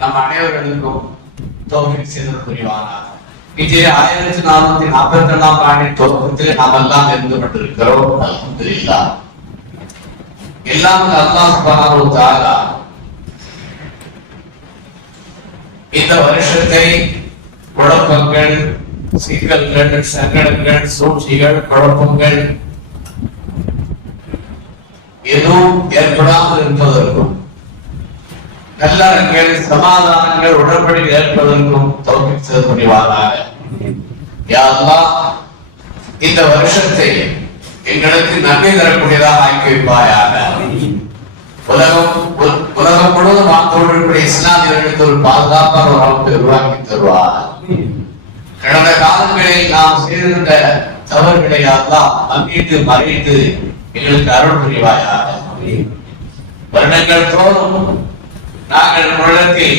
நம் அனைவர்களுக்கும் தௌஃபீக் செய்து புரிவானாக. இங்கே 1442 ஆண்டின் துவக்கத்தில் நாம் எல்லாம் இருந்துபட்டிருக்கிறோம். அல்ஹம்துலில்லாஹ். எல்லாம் அல்லாஹ் சுப்ஹானஹு வ தஆலா இந்த வருஷத்தை குழப்பங்கள், சிக்கல்கள், சங்கடங்கள், சூழ்ச்சிகள், குழப்பங்கள் எதுவும் ஏற்படாமல் இருப்பதற்கும், நல்லறங்கள், சமாதானங்கள், உடன்படிக்கை ஏற்பதற்கும் தௌஃபீக் செய்து புரிவானாக. யா அல்லாஹ், இந்த வருஷத்தை எங்களுக்கு நன்மை தரக்கூடியதாக ஆக்கி வைப்பாயாக. உலகம் முழுவதும் வாழ்ந்தோடு இஸ்லாமியர்களுக்கு ஒரு பாதுகாப்பான ஒரு அமைப்பை உருவாக்கி தருவார். கடந்த காலங்களில் நாம் செய்திருந்த தவறுகளை எல்லாம் மன்னித்து மறைத்து எங்களுக்கு அருள் புரிவாயாக. வருடங்கள் தோறும் நாங்கள் உள்ளத்தில்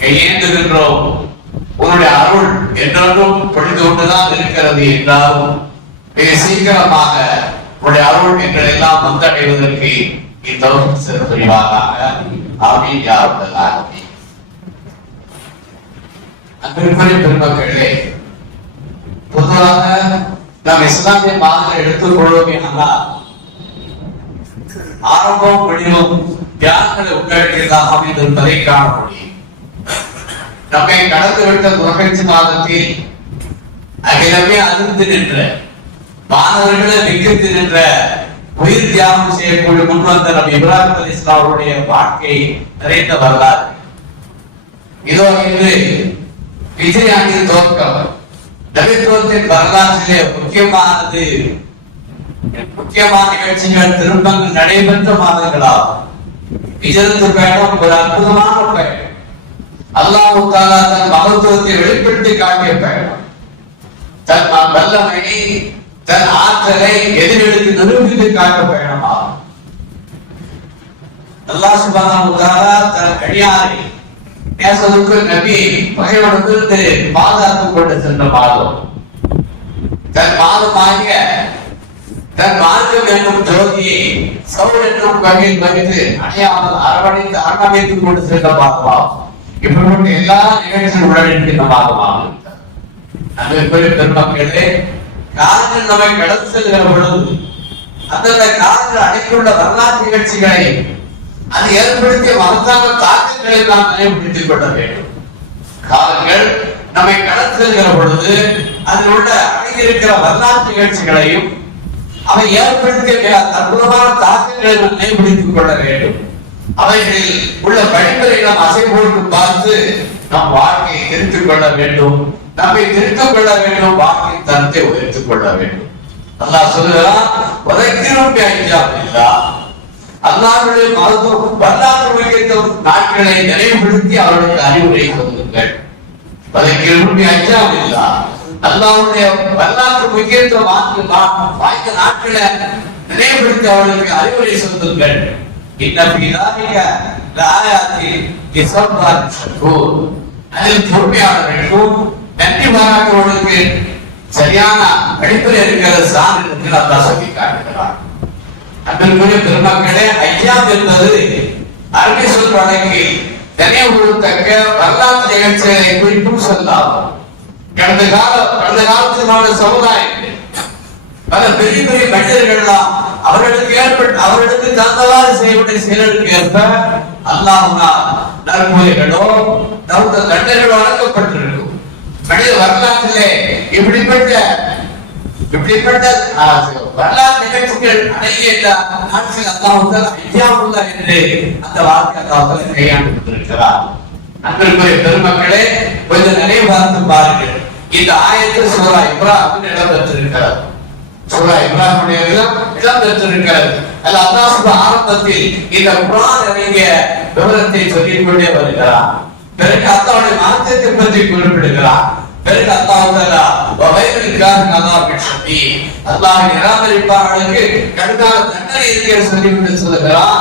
கையேந்துகின்றோம். உன்னுடைய அருள் என்றொன்றும் பொழிந்து கொண்டுதான் இருக்கிறது என்றாலும் மிக சீக்கிரமாக உன்னுடைய அருள் எங்களை எல்லாம் வந்தடைவதற்கு புரிவாராக. ஆமீன் யா ரப்பல் ஆலமீன். அன்பிற்குரிய பெருமக்களே, பொதுவாக நாம் இஸ்லாமிய மாதத்தை எடுத்துக்கொள்வோமே ஆனால் ஆரம்பம் முடிவும் தியானங்களை உள்ளடக்கியதாக அமைந்திருப்பதை காண முடியும். நம்மை கடந்துவிட்ட துவக்கச்சி மாதத்தில் அகிலமே அதிர்ந்து நின்ற, மாணவர்களை விக்கித்து நின்ற, உயிர் தியாகம் செய்யக்கூடிய முன்வந்த நபி இப்ராஹிம் அலைஹிஸ்ஸலாம் அவருடைய வாழ்க்கை நிறைந்த வரலாறு. இதோ இன்று ஹிஜ்ரி ஆண்டின் துவக்கம். நபித்துவத்தின் வரலாற்றிலே முக்கியமான நிகழ்ச்சிகள், திருப்பங்கள் நடைபெற்ற மாதங்களாகும். ஹிஜ்ரத்து பயணம் ஒரு அற்புதமான பயணம். அல்லாஹ் தஆலா தன் மகத்துவத்தை வெளிப்படுத்தி காட்டிய பயணம். தன் வல்லமையை, தன் ஆற்றலை எதிரெடுத்து நிரூபித்து காட்ட பயணமாகும். அல்லாஹ் சுப்ஹானஹு வ தஆலா தன் அடியாரை நேசருக்கு நபி பகைவனிடமிருந்து பாதுகாத்துக் கொண்டு சென்ற மாதம். தன் மாதமாகிய தன் மார்க்கம் என்னும் ஜோதியை சவுல் என்னும் வகையில் மதித்து அடையாமல் அரவணைத்து அரவணைத்துக் கொண்டு சென்ற மாதமாகும். இப்படி எல்லா நிகழ்ச்சியும் உள்ளடக்கிய மாதமாகும். அன்பிற்குரிய பெருமக்களே, காலங்கள் நம்மை கடந்து செல்கிற பொழுது அந்தந்த காலங்கள் அடக்கியுள்ள வரலாற்று நிகழ்ச்சிகளை, அது ஏற்படுத்திய மகத்தான தாக்கங்களை நாம் நினைவுபடுத்திக் கொள்ள வேண்டும். காலங்கள் நம்மை கடந்து செல்கிற பொழுது அதில் உள்ள அடங்கியிருக்கிற வரலாற்று நிகழ்ச்சிகளையும் அவை ஏற்படுத்திய அற்புதமான தாக்கங்களை நாம் நினைவுபடுத்திக் கொள்ள வேண்டும். அவைகளில் உள்ள வழிமுறை நாம் அசைபோட்டு பார்த்து நம் வாழ்க்கையை திருத்திக் கொள்ள வேண்டும். நம்மை திருத்திக் கொள்ள வேண்டும். வாழ்க்கையின் தரத்தை உயர்த்திக் கொள்ள வேண்டும். அல்லாஹ் சொல்லுகிறான், அல்லாஹ்வுடைய மகத்துவம் வரலாற்று முக்கியத்துவம் நாட்களை நினைவுபடுத்தி அவர்களுக்கு அறிவுரை சொல்லுங்கள். அல்லாஹ்வுடைய வரலாற்று முக்கியத்துவம் வாய்ந்த நாட்களை நினைவுபடுத்தி அவர்களுக்கு அறிவுரை சொல்லுங்கள். அதில் பொறுமையாளர்களுக்கும் நன்றி பாராட்டுவதற்கு சரியான அடிப்படை இருக்கிற சான்று அல்லாஹ் சொல்லி காட்டுகிறார். அன்பிற்குரிய பெருமக்களே, ஐயாம் என்பது அரபி சொல் வழக்கில் நினைவுபடுத்தக்க வரலாற்று நிகழ்ச்சிகளை குறிப்பும் சொல்லாகும். கடந்த காலத்திலான சமுதாயங்கள் பல பெரிய பெரிய மனிதர்கள்லாம் அவர்களுக்கு தந்தவாறு செய்யப்பட்ட செயல்களுக்கு ஏற்ப அல்லாஹ்வினால் நற்கூலிகளோ தண்டனைகளோ வழங்கப்பட்டிருக்கும். மனித வரலாற்றிலே இப்படிப்பட்ட வரலாற்று நிகழ்ச்சிகள் அடங்கிய நாட்கள் அல்லாஹ் ஐயாமுல்லா என்று அந்த வார்த்தை அல்லாஹ் கையாண்டு கொண்டிருக்கிறார். அன்பிற்குரிய பெருமக்களே, கொஞ்சம் நினைவு பார்த்து பாருங்கள். இந்த ஆயத்து சூரா இப்ராஹிம் இடம்பெற்றிருக்கிறது. சூரா இப்ராஹிமுடைய இடம்பெற்றிருக்கிறது. அல்லாஹ் ஆரம்பத்தில் இந்த குர்ஆன் இறங்கிய விவரத்தை சொல்லிக் கொண்டே வருகிறார். பிறகு அல்லாஹ்வுடைய மார்க்கத்தை பற்றி குறிப்பிடுகிறார். பிறகு அல்லாஹ் நிராகரிப்பாளர்களுக்கு கடுமையான தண்டனை இருக்கிற சொல்லிவிட்டு சொல்லுகிறான்.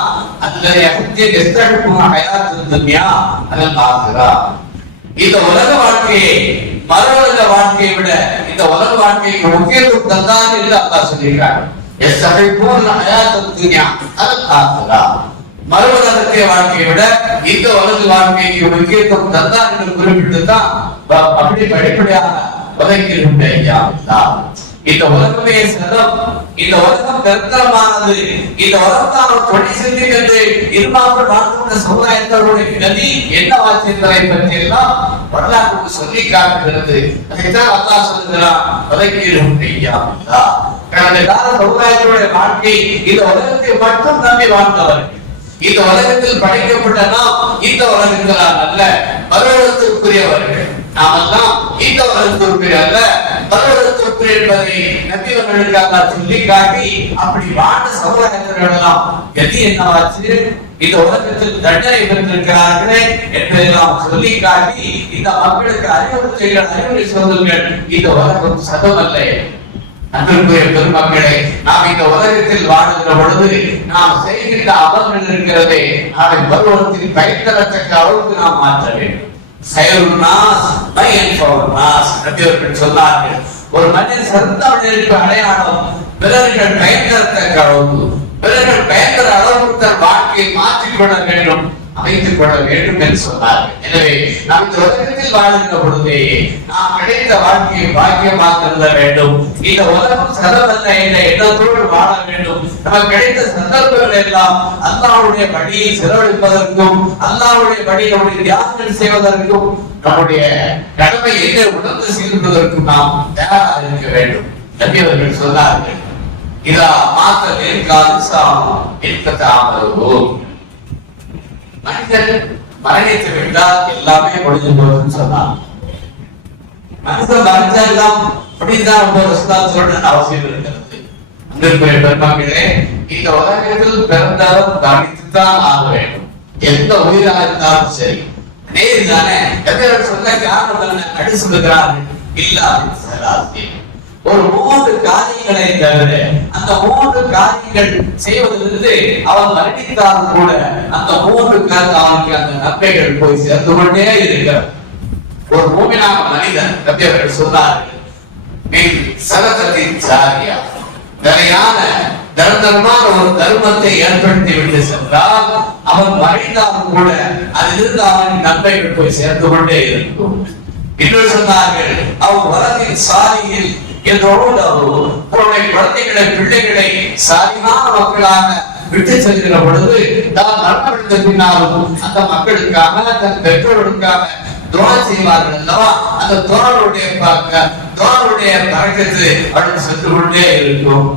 இந்த உலக வாழ்க்கையை மறுவுலக வாழ்க்கையை விட இந்த உலக வாழ்க்கைக்கு முக்கியத்துவம் தந்தான் என்று அல்லாஹ் சொல்லியிருக்கார். மறுபலகத்திய வாழ்க்கையை விட இந்த உலக வாழ்க்கைக்கு முக்கியத்துவம் தந்தார் என்று குறிப்பிட்டு தான் அப்படி படிப்படியாக உதைக்கின்ற ஐயா. இந்த உலகமே செல்லம், இந்த உலகம் கர்த்தமானது, இந்த உலகத்தால் தொழில் சிந்திக்கிறது இருமாமல் வாழ்ந்த சமுதாயத்தோருடைய கதி என்னவாச்சு என்பதை பற்றி எல்லாம் வரலாற்று சொல்லி காட்டுகிறது. அதைத்தான் அல்லாஹ் சொல்கிறான், உதைக்கின்ற ஐயா. கடந்த கால சமுதாயத்தோடைய வாழ்க்கை இந்த உலகத்தை மட்டும் நம்பி வாழ்ந்தவர்கள். இந்த உலகத்தில் படைக்கப்பட்ட நாம் இந்த உலகத்தில் அல்ல, மறுவுலகத்திற்குரியவர்கள். நாமெல்லாம் இந்த உலகத்திற்குரிய அல்ல, மறுவுலகத்திற்குரிய என்பதை நபியவர்களுக்காக சொல்லி காட்டி அப்படி வாழ்ந்த சமுதாயத்தினரெல்லாம் கதி என்னவாச்சு, இந்த உலகத்தில் தண்டனை பெற்றிருக்கிறார்களே என்பதெல்லாம் சொல்லி காட்டி இந்த மக்களுக்கு அறிவுரை சொல்லுங்கள். இந்த உலகம் சதமல்ல. அன்பிற்குரிய பெருமக்களே, நாம் இந்த உலகத்தில் வாழ்கின்ற பொழுது நாம் செய்கின்ற அமல்கள் இருக்கிறதே, நாளை பருவத்தில் பயன்பெறத்தக்க அளவுக்கு நாம் மாற்ற வேண்டும். சொன்னார்கள், ஒரு மனிதன் சிறந்த மனிதனுக்கு அடையாளம் பிறர்கள் பயன்பெறத்தக்க அளவுக்கு, பிறர்கள் பயன்பெற அளவுக்கு தன் வாழ்க்கையை மாற்றிக்கொள்ள வேண்டும், அமைத்துக் கொள்ள வேண்டும் என்று சொன்னார்கள். எனவே நாம் இந்த உலகத்தில் வாழ்கின்ற பொழுதே நாம் கிடைத்த வாழ்க்கையை பாக்கியமாக கருத வேண்டும். இந்த உலகம் சதவல்ல என்ற எண்ணத்தோடு வாழ வேண்டும். நமக்கு கிடைத்த சந்தர்ப்பங்கள் எல்லாம் அல்லாஹ்வுடைய பணியை செலவழிப்பதற்கும், அல்லாஹ்வுடைய பணியை நம்முடைய தியாகங்கள் செய்வதற்கும், நம்முடைய கடமை என்ன உணர்ந்து செல்வதற்கும் நாம் தயாராக இருக்க வேண்டும். நபி அவர்கள் சொன்னார்கள், இதா மாத்த நெருக்காது சாமம் இருக்கத்தாமலோ. மனிதன் மரணித்து விட்டால் எல்லாமே முடிஞ்சு போகுதுன்னு சொன்னான். மனிதன் மறைஞ்சால்தான் அப்படிதான் சொல்ற அவசியம் இருக்கிறது. அன்பிற்குரிய பெருமக்களே, இந்த உலகத்தில் பிறந்தவர் கவனித்துத்தான் ஆக வேண்டும். எந்த உயிராக இருந்தாலும் சரி. நேர்தானே சொல்ல காரணம் அடி சொல்லுகிறார்கள் இல்லாத ஒரு 3 காரியங்களை தவிர அந்த 3 காரியங்கள் செய்வதிலிருந்து அவன் மரணித்தாலும் கூட அந்த 3 அவனுக்கு அந்த நன்மைகள் போய் சேர்ந்து கொண்டே இருக்கிறார். ஒரு மூமினான மனிதன் நபி அவர்கள் சொன்னார்கள், சதகத்தின் சாரியா, நிலையான நிரந்தரமான ஒரு தர்மத்தை ஏற்படுத்தி விட்டு சென்றால் அவன் மறைந்தாலும் கூட அதிலிருந்து அவன் நன்மைகள் போய் சேர்ந்து கொண்டே இருக்கும். இன்னொரு சொன்னார்கள், அவன் வரத்தின் சாரியில் அவருடைய குழந்தைகளை பிள்ளைகளை சாரியான மக்களாக விட்டு செல்கிற பொழுது தான் மரணமடைந்த பின்னாலும் அந்த மக்களுக்காக தன் பெற்றோர்களுக்காக துவா செய்வார்கள் அல்லவா? அந்த துவாருடைய பறக்கத்து அடுத்து சென்று கொண்டே இருக்கும்.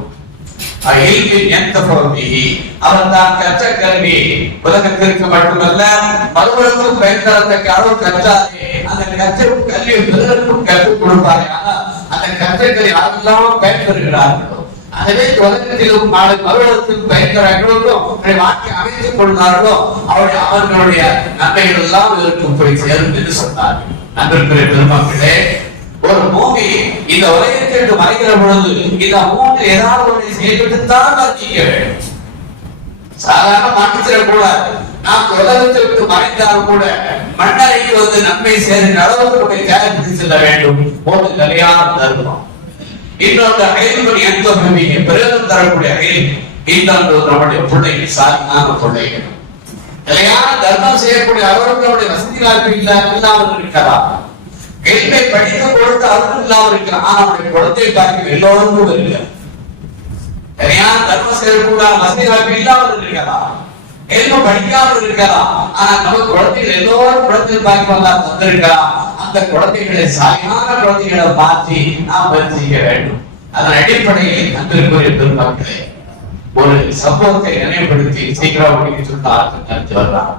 அவர் தான் கற்ற கல்வி உலகத்திற்கு மட்டுமல்ல மறுபடியும் பயன்பெறத்தக்க அளவு கற்றாரே, அந்த கற்ற கல்வியை பிறருக்கும் கற்றுக் கொடுப்பாரே. ஆனால் அந்த கற்றங்களை யாரெல்லாம் பயன்பெறுகிறார்களோ, அதுவே உலகத்திலும் நாளை மறுபடியும் பயன்பெறார்களோ, வாழ்க்கை அமைத்துக் கொள்கிறார்களோ, அவருடைய அவர்களுடைய நன்மைகள் எல்லாம் இதற்கும் போய் சேரும் என்று சொன்னார்கள். அன்பிற்குரிய பெருமக்களே, ஒரு மூமி இந்த உலகத்திற்கு மறைகிற பொழுது இந்த 3 ஏதாவது ஒன்றை செயல்பட்டுத்தான் வர்ணிக்க வேண்டும். சாதாரண மாற்றிச்சிடக்கூடாது. நாம் உலகத்திற்கு மறைந்தாலும் கூட மண்ணறைக்கு வந்து நன்மை சேர்ந்த அளவுக்கு தயாரித்து செல்ல வேண்டும். ஒரு நிலையான தர்மம். இன்னொன்று ஐந்து எந்த பிரயோகம் தரக்கூடிய இன்னொன்று நம்முடைய பிள்ளைகள் சாதியான பிள்ளைகள் நிலையான தர்மம் செய்யக்கூடிய அவருக்கு நம்முடைய வசதி வாய்ப்பு இல்லாமல் இருக்கலாம். கேள்வி படிக்க கொடுத்து அவர்கள் இல்லாமல் இருக்கிறான். அவனுடைய குழந்தை பார்க்க எல்லோருக்கும் இல்லை. சரியான தர்மம் செய்யக்கூடாத வசதி வாய்ப்பு இல்லாமல் இருக்கலாம். கேள்வி படிக்காமல் இருக்கலாம். ஆனா நம்ம குழந்தைகள் எல்லோரும் குழந்தை பாக்கியெல்லாம் தந்திருக்கலாம். அந்த குழந்தைகளை சரியான குழந்தைகளை மாற்றி நாம் பரிசீலிக்க வேண்டும். அதன் அடிப்படையில் அன்பிற்குரிய பெருமக்களே, ஒரு சம்பவத்தை நினைவுபடுத்தி சீக்கிரம் முடிக்க சொன்னார் வர்றான்.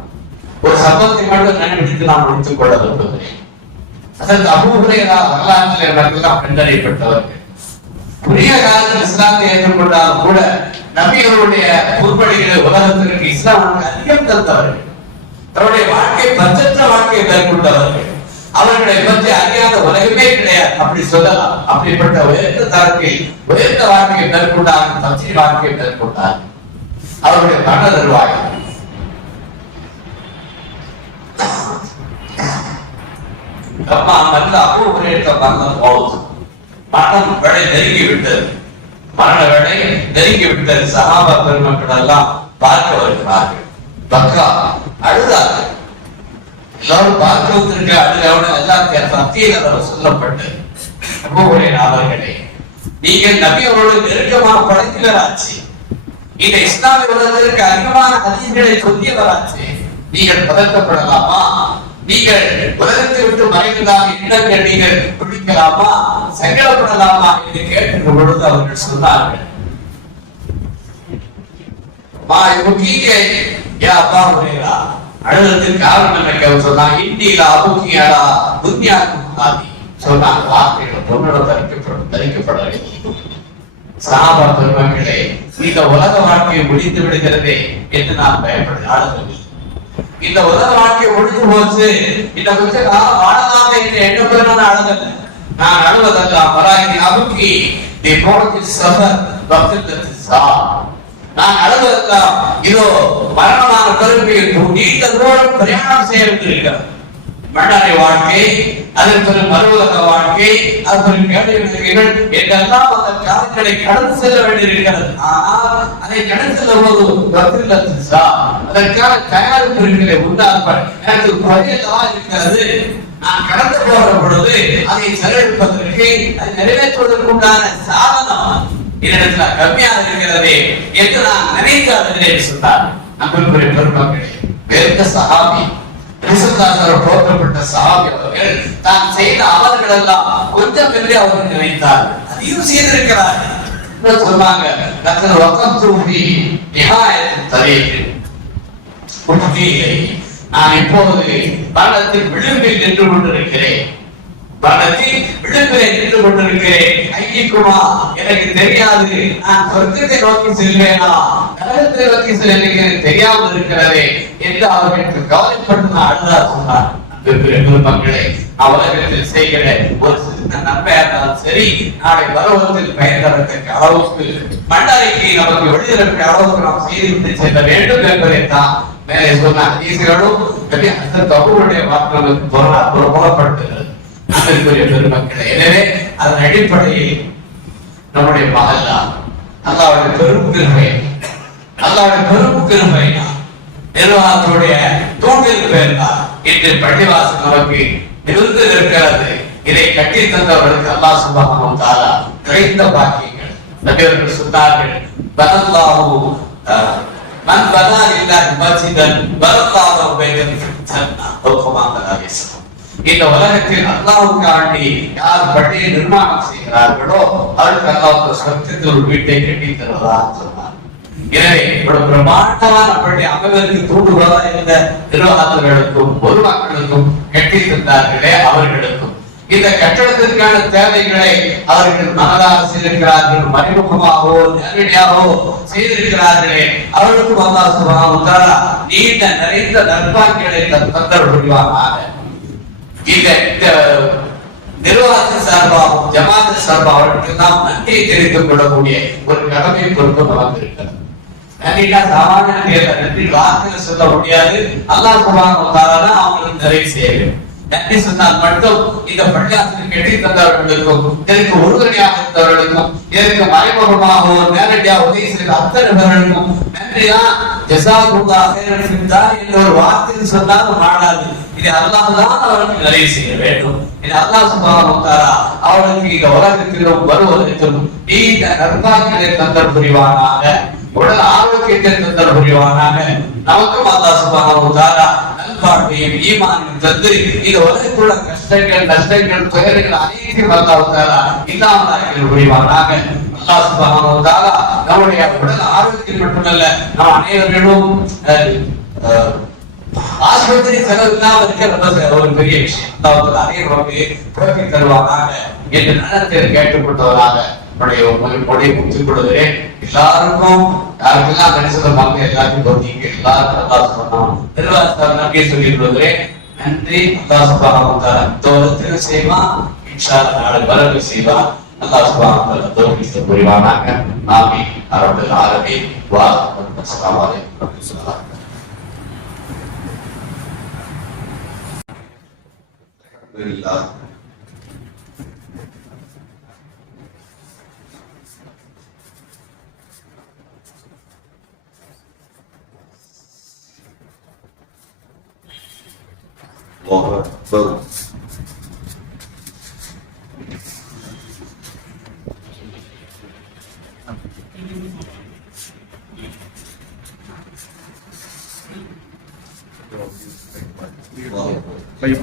ஒரு சம்பவத்தை மட்டும் நினைவுபடுத்தி நான் முடித்துக் கொள்ள விரும்புகிறேன். அதற்கு அபூ ஹுரைரா வரலாற்றில் இவர்களெல்லாம் கண்டறியப்பட்டவர்கள். புதிய காலத்தில் இஸ்லாத்தை ஏற்றுக்கொண்டாலும் கூட நபிகளுடைய பொறுப்படிகளை உலகத்திற்கு இஸ்லாமுக்கு அதிகம் தந்தவர்கள். தன்னுடைய வாழ்க்கை பற்றற்ற வாழ்க்கையை மேற்கொண்டவர்கள். அவர்களை பற்றி அறியாத உலகமே கிடையாது, அப்படி சொல்லலாம். அப்படிப்பட்ட உயர்ந்த தரத்தில் உயர்ந்த வாழ்க்கையை மேற்கொண்டார்கள். தப்சீர் வாழ்க்கையை மேற்கொண்டார்கள். அவருடைய பண நிர்வாகம் மரணம் வேலை நெருங்கி விட்டது. மரண வேலை நெருங்கி விட்டது. சஹாபா பெருமக்கள் எல்லாம் பார்க்க வருகிறார்கள். பக்கா அழுதாரு. எல்லாரும் பார்க்கிறதுக்கு அழுதவன எல்லாத்தையும் சத்தியங்களை சொல்லப்பட்டு அவர்களே, நீங்கள் நபியோடு நெருக்கமான படைத்தவராச்சு, இந்த இஸ்லாமிய உலகத்திற்கு அதிகமான ஹதீஸ்களை சொல்லியவராச்சு, நீங்கள் பதக்கப்படலாமா? நீங்கள் உலகத்தை விட்டு மறைந்ததாக எண்ணங்கள் நீங்கள் பிடிக்கலாமா? சங்கடப்படலாமா என்று கேட்கிற பொழுது அவர்கள் சொன்னார்கள், அழுதத்துக்கு காரணம் என்ன சொன்னாங்க? இந்தியில அபுக்கியாடா துன்யாக்கும் சொன்னாங்க. வார்த்தைகள் பொண்ணோட தரிக்கப்படவில்லை. சஹாபா பெருமக்களே, இந்த உலக வாழ்க்கையை முடித்து விடுகிறதே என்று நான் பயப்படுகிறேன். இந்த உலக வாழ்க்கை முடிஞ்சு போச்சு, இந்த கொஞ்ச காலம் வாழலாமே என்று எண்ணப்பட நான் அழுதல. நான் அழுவதல்ல மராகி அபுக்கி நீ போனது சபர் பக்தத்து சா. நான் அழுவதெல்லாம் இதோ மரணமான கருமையில் நீண்ட தூரம் பிரயாணம் செய்ய வேண்டியிருக்கிறது. மன்னரை வாழ்க்கை, அதற்கு மறுவுலக வாழ்க்கை, அதற்கு கேள்விகள் என்றெல்லாம் அந்த காலங்களை கடந்து செல்ல வேண்டியிருக்கிறது. ஆனால் அதை கடந்து செல்லும் போது அதற்கான தயாரிப்பு உண்டாக எனக்கு குறையலா இருக்கிறது. நான் கடந்து போகிற பொழுது அதை செலவழிப்பதற்கு அதை நிறைவேற்றுவதற்கு உண்டான சாதனம் என்னிடத்துல கம்மியாக இருக்கிறது என்று நான் நினைத்து அதனை சொன்னார். அன்புக்குரிய பெருமக்களே, வேந்த சஹாபி போற்றப்பட்ட சஹாபி அவர்கள் தான் செய்த அமல்கள் எல்லாம் கொஞ்சம் என்று அவர்கள் நினைத்தார். அதையும் செய்திருக்கிறார். சொன்னாங்க, நான் இப்போது மரணத்தின் விளிம்பில் நின்று கொண்டிருக்கிறேன். மரணத்தின் விளிம்பில் நின்று கொண்டிருக்கிறேன். ஐயக்குமா எனக்கு தெரியாது, நான் சொர்க்கத்தை நோக்கி செல்வேனா நரகத்தை நோக்கி செல்கிறேன் தெரியாமல் இருக்கிறதே என்று அவர்களுக்கு கவலைப்பட்டு நான் அழுதா சொன்னார். மக்களே, உலகத்தில் செய்கிற ஒரு சின்ன நன்மையா இருந்தாலும் சரி, நாளை பருவத்தில் பயன் தரத்தக்க அளவுக்கு மண்டலைக்கு நமக்கு வெளியிடக்கூடிய அளவுக்கு நாம் செய்துவிட்டு செல்ல வேண்டும் என்பதைத்தான் மேலே சொன்ன ஹதீஸ்களும் தகுவுடைய வாக்குகளுக்கு புறப்படுத்துகிறது. அன்பிற்குரிய பெருமக்களே, எனவே அதன் அடிப்படையில் நம்முடைய மகல்லா அல்லாஹ்வுடைய பெரும் கிருபை, அல்லாஹ்வுடைய பெரும் கிருபை நிர்வாகத்துடைய தூண்டில் பேர்தான் இன்று பள்ளிவாசல் நமக்கு இருந்து இருக்கிறது. இதை கட்டி தந்தவர்களுக்கு அல்லாஹ் சுப்ஹானஹு வ தஆலா நிறைந்த பாக்கியங்கள். நபியவர்கள் சொன்னார்கள், பனல்லாஹு மன் பனா லில்லாஹி மஸ்ஜிதன் பனல்லாஹு பைத்தன் ஃபில் ஜன்னah வ இந்த உலகத்தில் அல்லாஹ்வுக்காண்டி யார் பள்ளியை நிர்மாணம் செய்கிறார்களோ அவருக்கு அல்லாஹ் சொர்க்கத்தில் ஒரு வீட்டை கட்டி தருவதாக சொன்னார். எனவே ஒரு பிரமாண்டமான பள்ளி அமைவதற்கு தூண்டுவதா இருந்த நிர்வாகர்களுக்கும் பொதுமக்களுக்கும் கட்டி தந்தார்களே அவர்களுக்கும் இந்த கட்டடத்திற்கான தேவைகளை அவர்கள் மனதாக செய்திருக்கிறார்கள், மறைமுகமாகவோ நேரடியாகவோ செய்திருக்கிறார்களே அவர்களுக்கும் அல்லாஹ் சுப்ஹானஹு வ தஆலா நீண்ட நிறைந்த நற்பாக்கியங்களை தந்தர் புரிவானாக. இந்த நிர்வாகத்தின் சார்பாகவும் ஜமாத்தின் சார்பாக அவர்களுக்கு நாம் நன்றியை தெரிவித்துக் கொள்ளக்கூடிய ஒரு கடமை பொறுப்பு நமக்கு இருக்கிறது. நன்றினா சாமானிய நன்றி வார்த்தையில சொல்ல முடியாது. அல்லாஹ் சுப்ஹானஹு வ தஆலா அவங்களுக்கு நிறைவு செய்ய வேண்டும். நன்றி சொன்னால் மட்டும் இந்த பள்ளியாசனை கட்டி தந்தவர்களுக்கும் இதற்கு உறுதுணையாக இருந்தவர்களுக்கும் இதற்கு மறைமுகமாக நேரடியாக உதவி செய்த அத்தனை பேர்களுக்கும் நன்றிதான். ஜஸாகுல்லாஹ் கைரன் ஃபித்தார் என்ற ஒரு வார்த்தையில் சொன்னாலும் மாறாது. இது அல்லாஹ் தான் அவர்களுக்கு நிறைவு செய்ய வேண்டும். இது அல்லாஹ் சுப்ஹானஹு வ தஆலா அவர்களுக்கு இந்த உலகத்திலும் வருவதற்கும் நீண்ட நற்பாக்கியங்களை தந்தர் புரிவானாக, உடல் ஆரோக்கியத்தை தந்தர் புரிவானாக. நமக்கும் அல்லாஹ் சுப்ஹானஹு வ தஆலா நல்வாழ்வையும் ஈமானையும் தந்து இந்த உலகத்துள்ள கஷ்டங்கள் நஷ்டங்கள் துயரங்கள் அனைத்தையும் அல்லாஹ் தஆலா இல்லாமல் புரிவானாக. அல்லாஹ் சுப்ஹானஹு வ தஆலா நம்முடைய உடல் ஆரோக்கியம் மட்டுமல்ல, நாம் அனைவர்களும் ஆஸ்பத்திரி செலவு இல்லாமல் இருக்க ஒரு பெரிய விஷயம். அல்லாஹ் அனைவருக்கு பிறப்பி தருவானாக என்று நடத்தில் கேட்டுக்கொண்டவராக உடைய முற்றிக் கொள்கிறேன். எல்லாருக்கும் யாருக்கெல்லாம் கணிசமாக எல்லாத்தையும் பத்திங்க எல்லாருக்கும் அல்லாஹ் சொன்னோம் நிர்வாகத்தால் நம்பிக்கை சொல்லிக் கொள்கிறேன். நன்றி. அல்லாஹ் சுப்ஹானஹு வ தஆலா தோரத்தில் செய்வான், இன்ஷா அல்லாஹ் நாளை வரவு செய்வான். அல்லாஹ் சுப்ஹானஹு வ தஆலா தௌஃபீக் புரிவானாக. ஆமீன். ரப்பல் ஆலமீன். வா அஸ்ஸலாமு அலைக்கும் வரஹ்மத்துல்லாஹி. அல்ஹம்துலில்லாஹ். baru. Baik.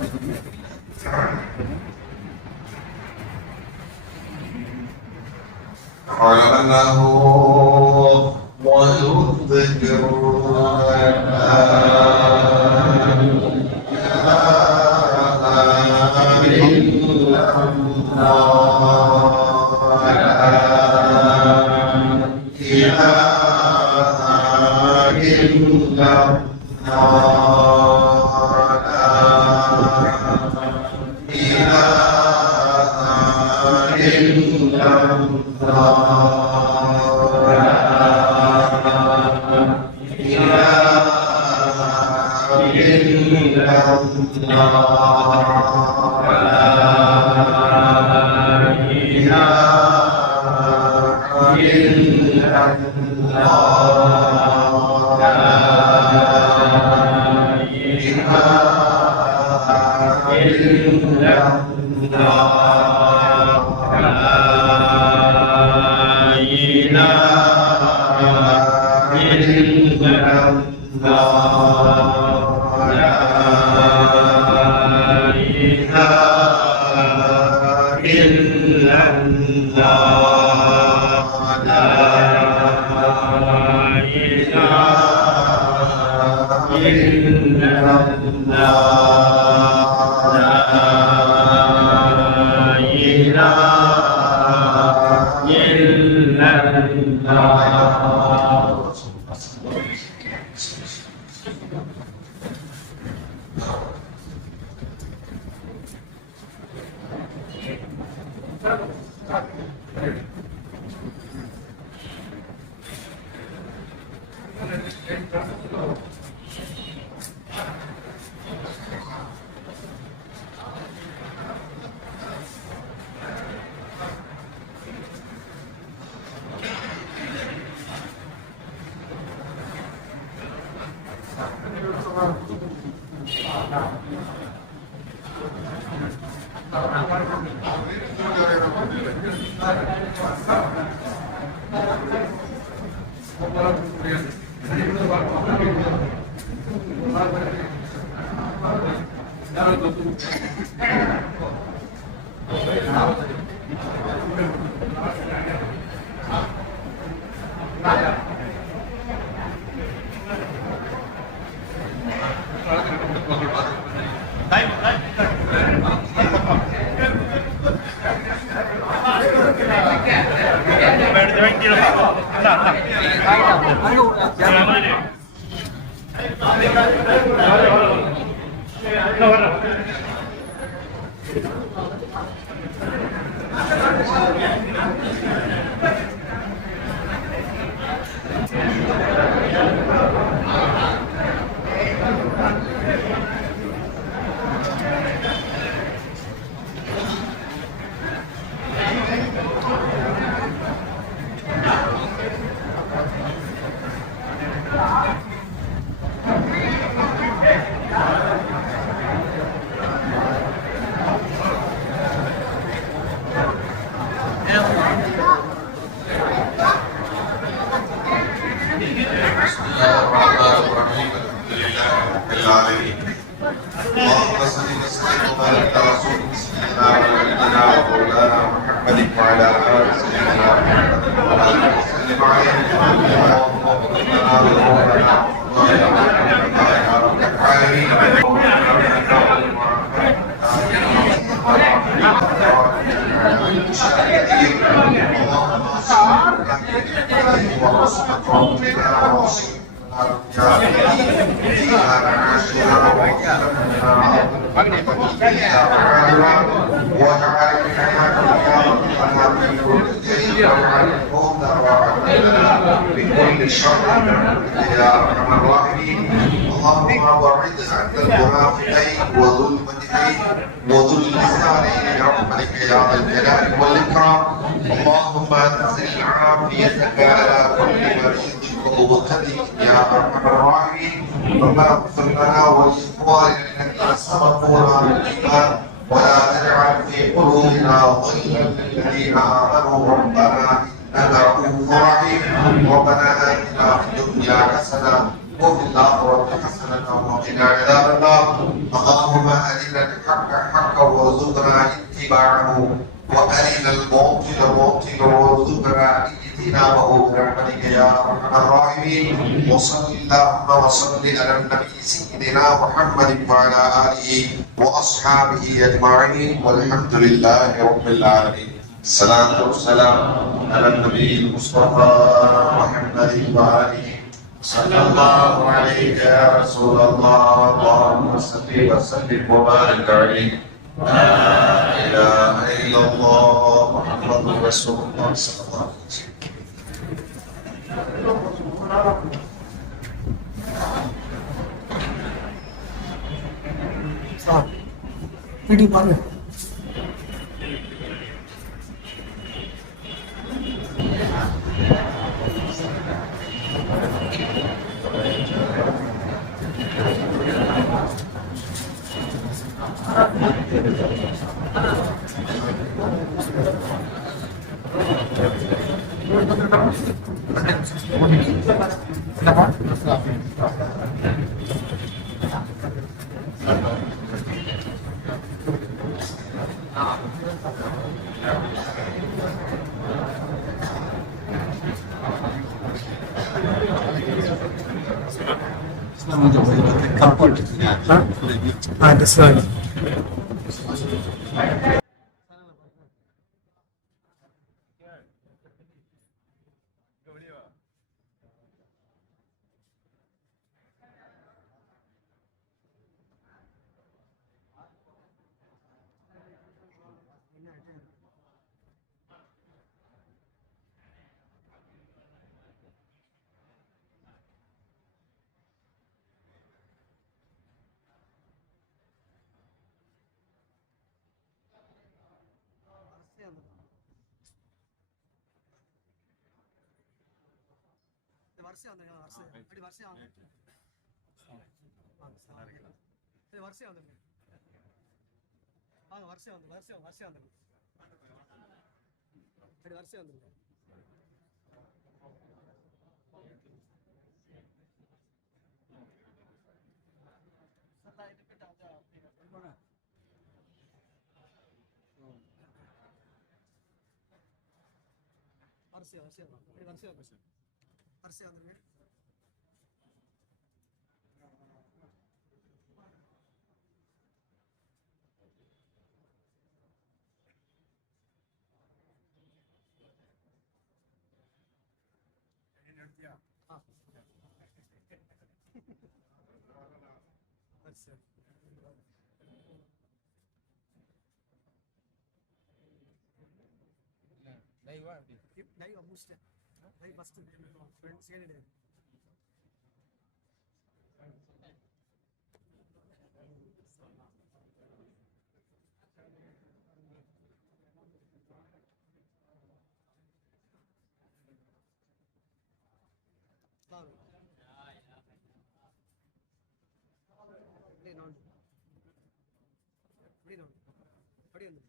بكل شر يا ارحم الراحمين. اللهم وعد عند المنافقين وظلمتين وظلمتين برحمتك يا ذا الجلال والاكرام. اللهم انزل عافيتك على كل مريض ومبتدئ يا ارحم الراحمين. ربنا اغفر لنا ولإخواننا الذين سبقونا بالإيمان ولا تجعل في قلوبنا غلا للذين آمنوا ربنا إنك رؤوف رحيم ربنا آتنا في الدنيا حسنة وفي الآخرة حسنة وقنا عذاب النار اللهم أرنا الحق حقا وارزقنا اتباعه وأرنا الباطل باطلا وارزقنا اجتنابه برحمتك يا أرحم الراحمين وصل اللهم وصل على النبي سيدنا محمد وعلى آله وأصحابه أجمعين والحمد لله رب العالمين. الصلاة والسلام على النبي المصطفى محمد وآله صلى الله عليك يا رسول الله اللهم صل وسلم وبارك عليه لا إله إلا الله محمد رسول الله صلى الله عليه وسلم. வீடியோ பாருங்க. Understand. வரிசையா வந்துருங்க. அப்படி வரிசையா வந்து வரிசையா வந்துருங்க. வாங்க வரிசையா வந்துருங்க. வரிசையா வந்துருங்க. அப்படி வரிசையா வந்துருங்க. வரிசையா அப்படி வரிசையா வந்துருங்க. லைவ் முடிச்சிட்டேன். லைவ் ஃபர்ஸ்ட் செகண்ட் டே அப்படி வந்து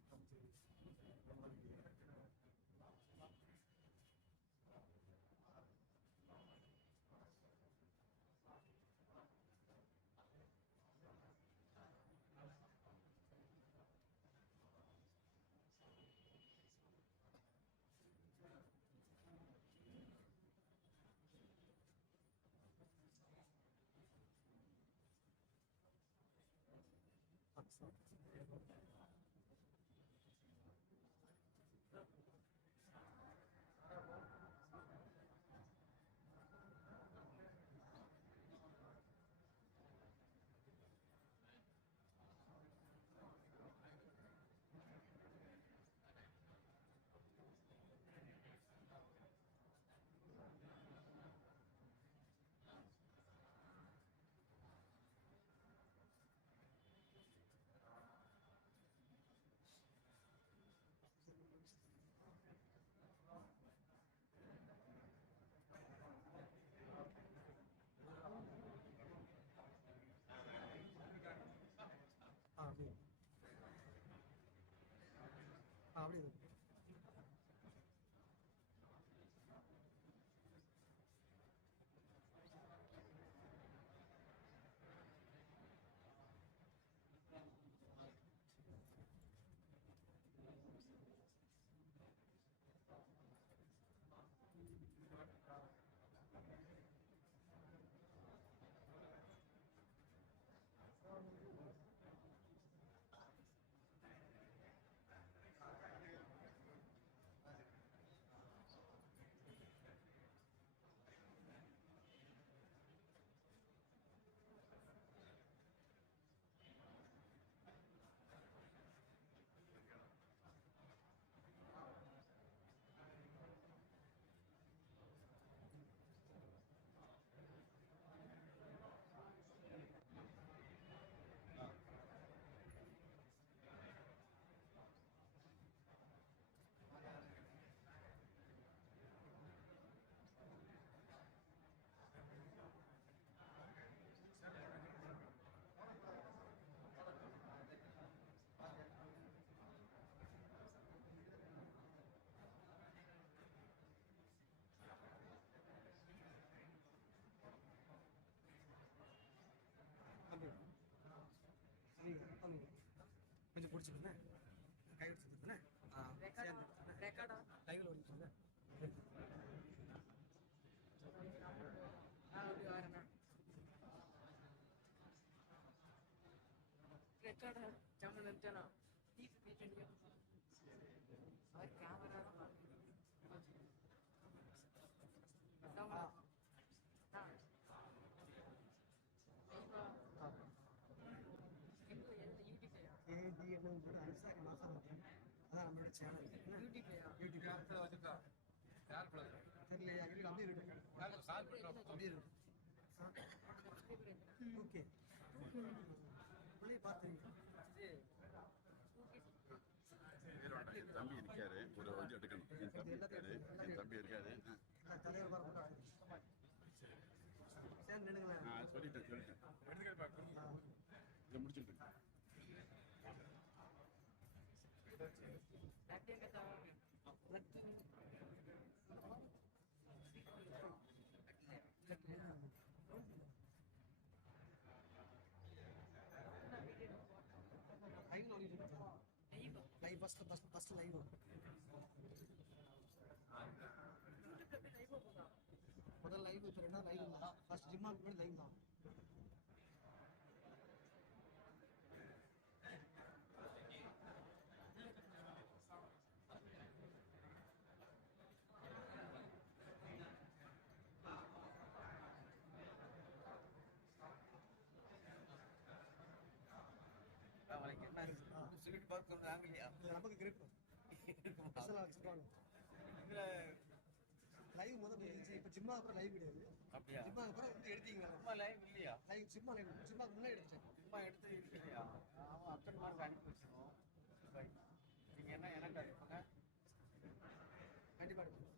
அப்படி தம்பி தம்பி கொஞ்சம் பிடிச்சிக்கோண்ணே கை வச்சுருந்தேண்ணே ரெக்கார்டா லைவில் ஓடிச்சுண்ணே ரெக்கார்டா ஜம்மன் நினைச்சானா கேமரா ஏஜி என்ன கூட அனுசாக மாசம் அதான் நம்மளோட சேனல் யூடியூப் தெரியலையா இருக்கு அப்படியே இருக்கு அப்படியே இருக்கு ஓகே பார்த்துருங்க என் தம்பி இருக்காரு ஒரு வந்து எடுக்கணும் என் தம்பி இருக்காரு தலைவர் பாரு சரி நினைங்களேன் சொல்லிட்டேன் இதை முடிச்சுட்டு லைவ் ஃபர்ஸ்ட் லைவ் முதல் லைவ் இப்போ ரெண்டாவது லைவ் தான் ஃபர்ஸ்ட் ஜிம்மாக்கு முன்னாடி லைவ் தான் நமக்கு கிரிப் லைவ் முதல் இருந்துச்சு இப்போ ஜிம்மா அப்புறம் லைவ் கிடையாது ஜிம்மா அப்புறம் வந்து எடுத்தீங்களா லைவ் இல்லையா லைவ் ஜிம்மாக்கு முன்னாடி எடுத்தேன் சும்மா எடுத்து இல்லையா அவன் அத்தனை மார்க் அனுப்பி வச்சிருவோம் நீங்க என்ன எனக்கு அனுப்புங்க கண்டிப்பா எடுப்பேன்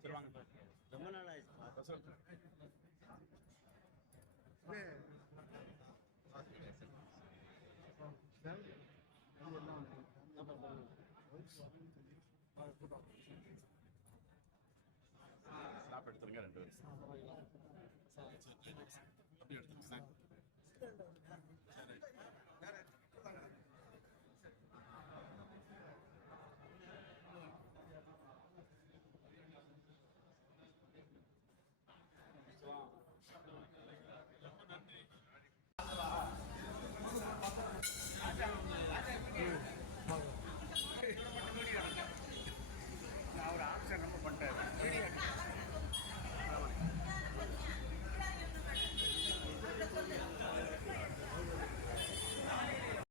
சரி வாங்க. ரொம்ப நாள் ஆயிடுச்சுப்பா. ஸ்லாப் எடுத்துருங்க 2 பேரும். அப்படியே எடுத்துருங்க சார்.